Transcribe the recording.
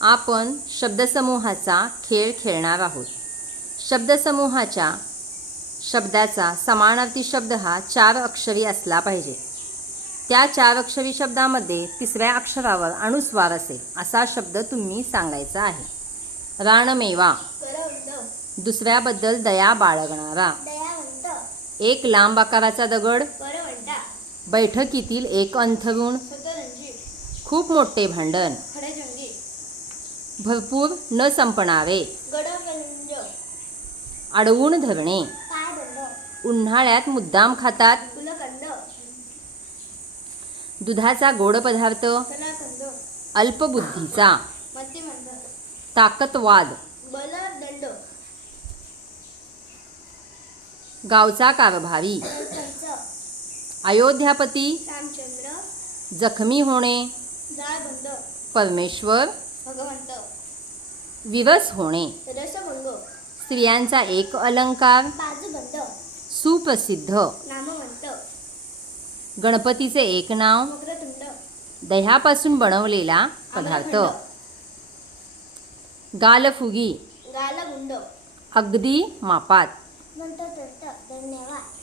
आपण शब्दसमूहाचा खेळ खेळणार आहोत. शब्दसमूहाच्या शब्दाचा समानार्थी शब्द हा 4 अक्षरी असला पाहिजे. त्या 4 अक्षरी शब्दामध्ये तिसऱ्या अक्षरावर अनुस्वार असेल असा शब्द तुम्ही सांगायचा आहे. रानमेवा, दुसऱ्याबद्दल दया बाळगणारा, एक लांब आकाराचा दगड, बैठकीतील एक अंथरूण, खूप मोठे भांडण, भरपूर न संपणारे, अडवून धरणे, उन्हाळ्यात मुद्दाम खातात, दुधाचा गोड पदार्थ, अल्पबुद्धीचा, ताकदवाद, गावचा कारभारी, अयोध्यापती, जखमी होणे, परमेश्वर, विवश होणे, स्त्रियांचा एक अलंकार, सुप्रसिद्ध, गणपतीचे एक नाव, दह्यापासून बनवलेला पदार्थ, गालफुगी, अगदी मापात. धन्यवाद.